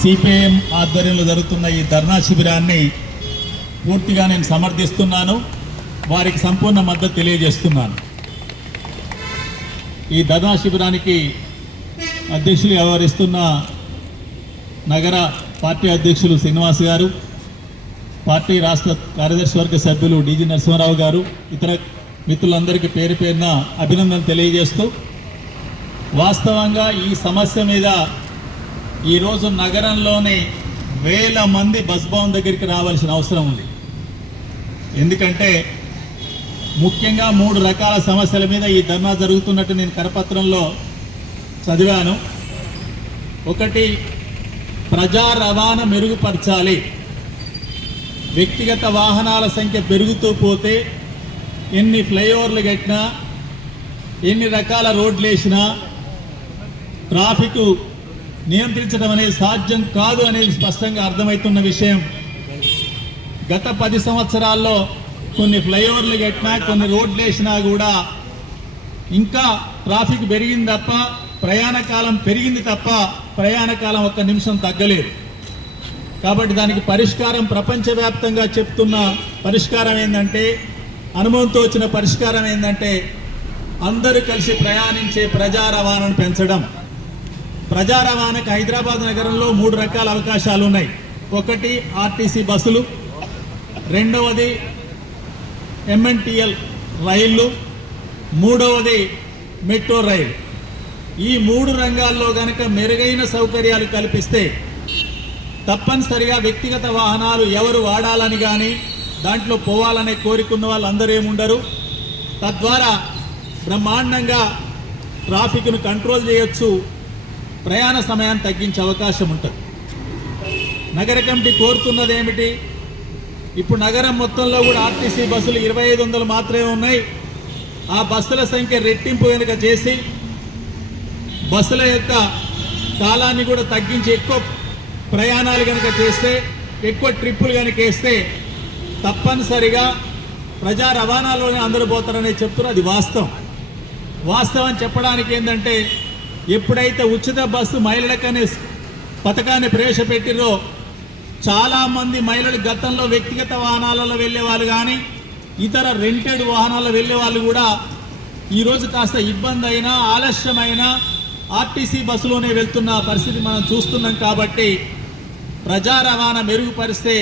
CPIM ఆధ్వర్యంలో జరుగుతున్న ఈ ధర్నా శిబిరాన్ని పూర్తిగా నేను సమర్థిస్తున్నాను. వారికి సంపూర్ణ మద్దతు తెలియజేస్తున్నాను. ఈ ధర్నా శిబిరానికి అధ్యక్షులు వ్యవహరిస్తున్న నగర పార్టీ అధ్యక్షులు శ్రీనివాస్ గారు పార్టీ రాష్ట్ర కార్యదర్శి వర్గ సభ్యులు డిజి నరసింహారావు గారు ఇతర మిత్రులందరికీ పేరు పేరున అభినందన తెలియజేస్తూ వాస్తవంగా ఈ సమస్య మీద ఈరోజు నగరంలోనే వేల మంది బస్ భవన్ దగ్గరికి రావాల్సిన అవసరం ఉంది. ఎందుకంటే ముఖ్యంగా మూడు రకాల సమస్యల మీద ఈ ధర్నా జరుగుతున్నట్టు నేను కరపత్రంలో చదివాను. ఒకటి ప్రజా రవాణా మెరుగుపరచాలి. వ్యక్తిగత వాహనాల సంఖ్య పెరుగుతూ పోతే ఎన్ని ఫ్లైఓవర్లు కట్టినా ఎన్ని రకాల రోడ్లు వేసినా ట్రాఫిక్ నియంత్రించడం అనేది సాధ్యం కాదు అనేది స్పష్టంగా అర్థమవుతున్న విషయం. గత పది సంవత్సరాల్లో కొన్ని ఫ్లైఓవర్లు కట్టినా కొన్ని రోడ్లు వేసినా కూడా ఇంకా ట్రాఫిక్ పెరిగింది తప్ప ప్రయాణ కాలం పెరిగింది తప్ప ప్రయాణ కాలం ఒక్క నిమిషం తగ్గలేదు. కాబట్టి దానికి పరిష్కారం ప్రపంచవ్యాప్తంగా చెప్తున్న పరిష్కారం ఏంటంటే అనుభవంతో వచ్చిన పరిష్కారం ఏంటంటే అందరూ కలిసి ప్రయాణించే ప్రజా రవాణాను పెంచడం. ప్రజా రవాణాకు హైదరాబాద్ నగరంలో మూడు రకాల అవకాశాలు ఉన్నాయి ఒకటి ఆర్టీసీ బస్సులు రెండవది ఎంఎన్టీఎల్ రైళ్ళు మూడవది మెట్రో రైలు. ఈ మూడు రంగాల్లో గనక మెరుగైన సౌకర్యాలు కల్పిస్తే తప్పనిసరిగా వ్యక్తిగత వాహనాలు ఎవరు వాడాలని కానీ దాంట్లో పోవాలనే కోరికున్న వాళ్ళందరూ ఏముండరు. తద్వారా బ్రహ్మాండంగా ట్రాఫిక్ను కంట్రోల్ చేయొచ్చు. ప్రయాణ సమయాన్ని తగ్గించే అవకాశం ఉంటుంది. నగర కమిటీ కోరుతున్నది ఏమిటి ఇప్పుడు నగరం మొత్తంలో కూడా ఆర్టీసీ బస్సులు ఇరవై ఐదు వందలు మాత్రమే ఉన్నాయి. ఆ బస్సుల సంఖ్య రెట్టింపు కనుక చేసి బస్సుల యొక్క కాలాన్ని కూడా తగ్గించి ఎక్కువ ప్రయాణాలు కనుక చేస్తే ఎక్కువ ట్రిప్పులు కనుక వేస్తే తప్పనిసరిగా ప్రజా రవాణాలోనే అందరూ పోతారనే చెప్తున్నారు అది వాస్తవం. వాస్తవం చెప్పడానికి ఏంటంటే ఎప్పుడైతే ఉచిత బస్సు మహిళలకనే పథకాన్ని ప్రవేశపెట్టిరో చాలామంది మహిళలు గతంలో వ్యక్తిగత వాహనాలలో వెళ్ళేవాళ్ళు కానీ ఇతర రెంటెడ్ వాహనాల్లో వెళ్ళేవాళ్ళు కూడా ఈరోజు కాస్త ఇబ్బంది అయినా ఆలస్యమైనా ఆర్టీసీ బస్సులోనే వెళ్తున్న పరిస్థితి మనం చూస్తున్నాం కాబట్టి ప్రజా రవాణా మెరుగుపరిస్తే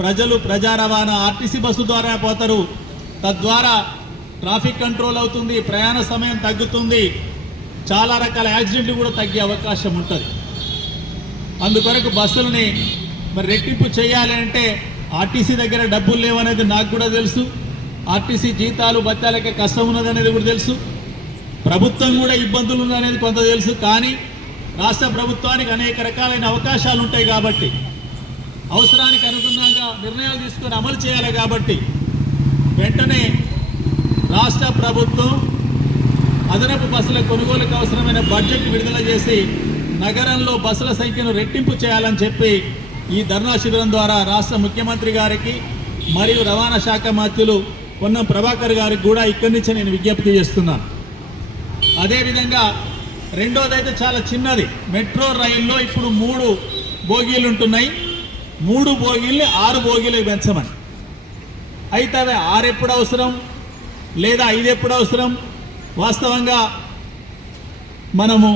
ప్రజలు ప్రజా రవాణా ఆర్టీసీ బస్సు ద్వారా పోతారు. తద్వారా ట్రాఫిక్ కంట్రోల్ అవుతుంది ప్రయాణ సమయం తగ్గుతుంది. చాలా రకాల యాక్సిడెంట్లు కూడా తగ్గే అవకాశం ఉంటుంది. అందుకొరకు బస్సులని మరి రెట్టింపు చేయాలి అంటే ఆర్టీసీ దగ్గర డబ్బులు లేవనేది నాకు కూడా తెలుసు. ఆర్టీసీ జీతాలు బత్తాలకే కష్టం ఉన్నదనేది కూడా తెలుసు. ప్రభుత్వం కూడా ఇబ్బందులు ఉన్నదనేది కొంత తెలుసు కానీ రాష్ట్ర ప్రభుత్వానికి అనేక రకాలైన అవకాశాలు ఉంటాయి కాబట్టి అవసరానికి అనుగుణంగా నిర్ణయాలు తీసుకొని అమలు చేయాలి కాబట్టి వెంటనే రాష్ట్ర ప్రభుత్వం అదనపు బస్సుల కొనుగోలుకు అవసరమైన బడ్జెట్ విడుదల చేసి నగరంలో బస్సుల సంఖ్యను రెట్టింపు చేయాలని చెప్పి ఈ ధర్నా శిబిరం ద్వారా రాష్ట్ర ముఖ్యమంత్రి గారికి మరియు రవాణా శాఖ మంత్రులు పొన్నం ప్రభాకర్ గారికి కూడా ఇక్కడి నుంచే నేను విజ్ఞప్తి చేస్తున్నాను అదేవిధంగా రెండోదైతే చాలా చిన్నది. మెట్రో రైల్లో ఇప్పుడు మూడు బోగీలు ఉంటున్నాయి మూడు బోగీల్ని ఆరు బోగీలు పెంచమని. అయితే అవి ఆరు ఎప్పుడు అవసరం? లేదా ఐదు ఎప్పుడు అవసరం? వాస్తవంగా మనము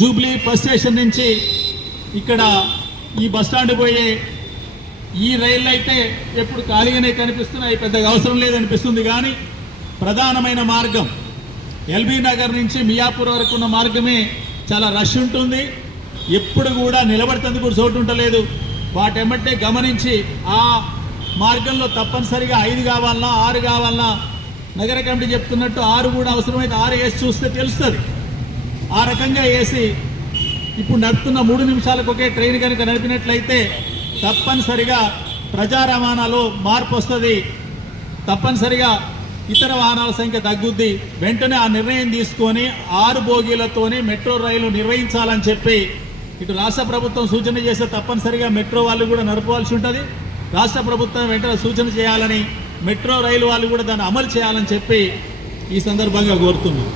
జూబ్లీ బస్ స్టేషన్ నుంచి ఇక్కడ ఈ బస్ స్టాండ్ పోయే ఈ రైళ్ళు అయితే ఎప్పుడు ఖాళీగానే కనిపిస్తున్నాయి పెద్దగా అవసరం లేదనిపిస్తుంది. కానీ ప్రధానమైన మార్గం ఎల్బీ నగర్ నుంచి మియాపూర్ వరకు ఉన్న మార్గమే చాలా రష్ ఉంటుంది. ఎప్పుడు కూడా నిలబడుతుంది కూడా చోటు ఉండలేదు. వాటెమ్మటే గమనించి ఆ మార్గంలో తప్పనిసరిగా ఐదు కావాలన్నా ఆరు కావాలన్నా నగర కమిటీ చెప్తున్నట్టు ఆరు కూడా అవసరమైతే ఆరు వేసి చూస్తే తెలుస్తుంది. ఆ రకంగా వేసి ఇప్పుడు నడుపుతున్న మూడు నిమిషాలకు ఒకే ట్రైన్ కనుక నడిపినట్లయితే తప్పనిసరిగా ప్రజా రవాణాలో మార్పు వస్తుంది. తప్పనిసరిగా ఇతర వాహనాల సంఖ్య తగ్గుద్ది. వెంటనే ఆ నిర్ణయం తీసుకొని ఆరు బోగీలతోనే మెట్రో రైలు నిర్వహించాలని చెప్పి ఇటు రాష్ట్ర ప్రభుత్వం సూచన చేస్తే తప్పనిసరిగా మెట్రో వాళ్ళు కూడా నడపవలసి ఉంటుంది. రాష్ట్ర ప్రభుత్వం వెంటనే సూచన చేయాలని మెట్రో రైలు వాళ్ళు కూడా దాన్ని అమలు చేయాలని చెప్పి ఈ సందర్భంగా కోరుతున్నాం.